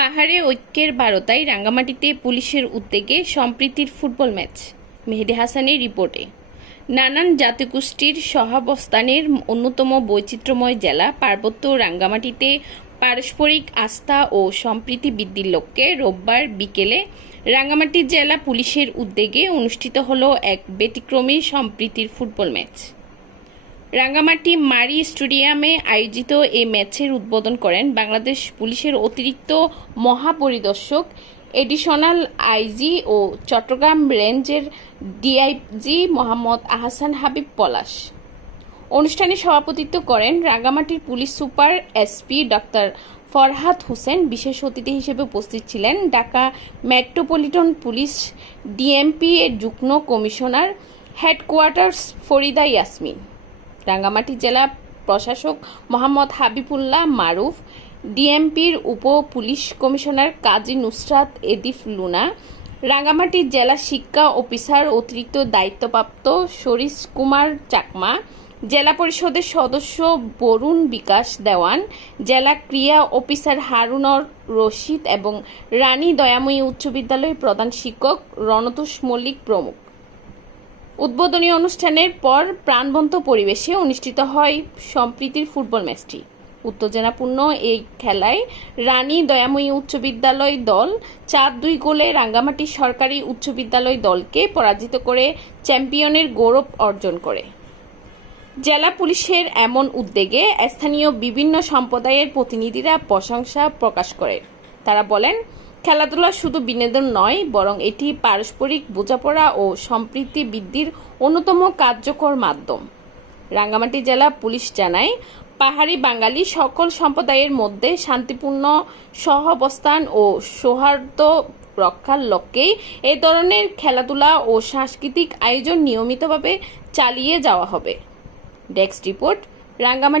পাহাড়ে ঐক্যের বারতায় রাঙ্গামাটিতে পুলিশের উদ্যোগে সম্প্রীতির ফুটবল ম্যাচ। মেহেদী হাসানের রিপোর্টে। নানান জাতিগোষ্ঠীর সহাবস্থানের অন্যতম বৈচিত্র্যময় জেলা পার্বত্য রাঙ্গামাটিতে পারস্পরিক আস্থা ও সম্প্রীতি বৃদ্ধির লক্ষ্যে রোববার বিকেলে রাঙ্গামাটি জেলা পুলিশের উদ্যোগে অনুষ্ঠিত হলো এক ব্যতিক্রমী সম্প্রীতির ফুটবল ম্যাচ। রাঙ্গামাটি মারি স্টেডিয়ামে আয়োজিত এই ম্যাচের উদ্বোধন করেন বাংলাদেশ পুলিশের অতিরিক্ত মহাপরিদর্শক এডিশনাল আইজি ও চট্টগ্রাম রেঞ্জের ডিআইজি মোহাম্মদ আহসান হাবিব পলাশ। অনুষ্ঠানে সভাপতিত্ব করেন রাঙ্গামাটির police super SP doctor Farhad Hossain. বিশেষ অতিথি হিসেবে উপস্থিত ছিলেন ঢাকা মেট্রোপলিটন পুলিশ ডিএমপি এর যুগ্ম কমিশনার হেডকোয়ার্টার্স ফরিদা ইয়াসমিন, রাঙ্গামাটি জেলা প্রশাসক মোহাম্মদ হাবিবুল্লাহ মারুফ, ডিএমপির উপ পুলিশ কমিশনার কাজী নুসরাত এদিফ লুনা, রাঙ্গামাটি জেলা শিক্ষা অফিসার অতিরিক্ত দায়িত্বপ্রাপ্ত সরিষ কুমার চাকমা, জেলা পরিষদের সদস্য বরুণ বিকাশ দেওয়ান, জেলা ক্রীড়া অফিসার হারুনর রশিদ এবং রানী দয়াময়ী উচ্চ বিদ্যালয়ের প্রধান শিক্ষক রণতোষ মল্লিক প্রমুখ। উদ্বোধনী অনুষ্ঠানের পর প্রাণবন্ত পরিবেশে অনুষ্ঠিত হয় সম্প্রীতির ফুটবল ম্যাচটি। উত্তেজনাপূর্ণ এই খেলায় রানী দয়াময়ী উচ্চ বিদ্যালয় দল 4-2 গোলে রাঙ্গামাটি সরকারি উচ্চ বিদ্যালয় দলকে পরাজিত করে চ্যাম্পিয়নের গৌরব অর্জন করে। জেলা পুলিশের এমন উদ্যোগে স্থানীয় বিভিন্ন সম্প্রদায়ের প্রতিনিধিরা প্রশংসা প্রকাশ করে। তারা বলেন, খেলাধুলা শুধু বিনোদন নয়, বরং এটি পারস্পরিক বোঝাপড়া ও সম্প্রীতি বৃদ্ধির অন্যতম কার্যকর মাধ্যম। রাঙ্গামাটি জেলা পুলিশ জানায়, পাহাড়ি বাঙালি সকল সম্প্রদায়ের মধ্যে শান্তিপূর্ণ সহাবস্থান ও সৌহার্দ্য রক্ষার লক্ষ্যেই এ ধরনের খেলাধুলা ও সাংস্কৃতিক আয়োজন নিয়মিতভাবে চালিয়ে যাওয়া হবে। Desk report, Rangamati.